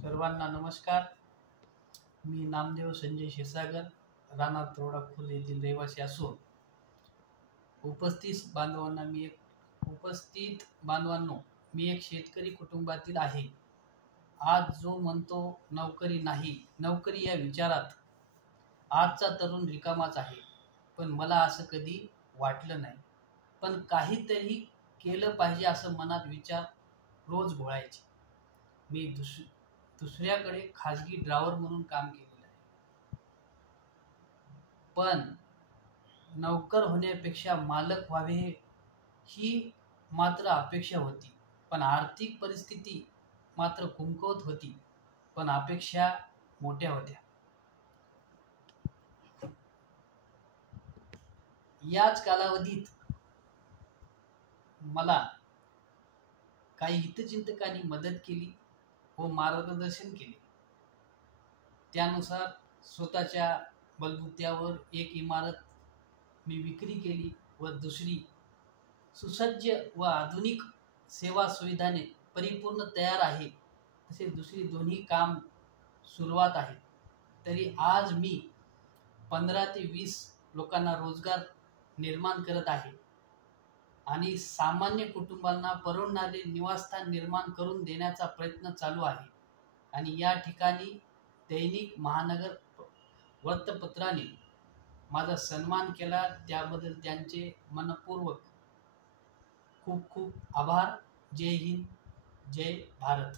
सर्वांना नमस्कार. मी नामदेव संजय क्षीरसागर, राणा तरोडा खुर्द येथील रहिवासी असून उपस्थित बांधवांनो, मी एक शेतकरी कुटुंबातील आहे. आज जो म्हणतो नोकरी नाही, नोकरी या विचारात आजचा तरुण रिकामाच आहे. पण मला असं कधी वाटलं नाही. पण काहीतरी केलं पाहिजे असं मनात विचार रोज घोळायचे. मी दुसऱ्याकडे खाजगी ड्रायव्हर म्हणून काम केलेलं आहे. पण नोकर होण्यापेक्षा मालक व्हावे ही मात्र अपेक्षा होती. पण आर्थिक परिस्थिती मात्र कमकुवत होती. पण अपेक्षा मोठ्या होत्या. याच कालावधीत मला काही हितचिंतकांनी मदत केली व मार्गदर्शन केले. त्यानुसार स्वतःच्या बलबुत्यावर एक इमारत मी विक्री केली व दुसरी सुसज्ज व आधुनिक सेवा सुविधाने परिपूर्ण तयार आहे. तसेच दुसरी दोन्ही काम सुरुवात आहे. तरी आज मी 15 ते 20 लोकांना रोजगार निर्माण करत आहे आणि सामान्य कुटुंबांना परवडणारे निवासस्थान निर्माण करून देण्याचा प्रयत्न चालू आहे. आणि या ठिकाणी दैनिक महानगर वृत्तपत्राने माझा सन्मान केला, त्याबद्दल त्यांचे मनपूर्वक खूप खूप आभार. जय हिंद, जय भारत.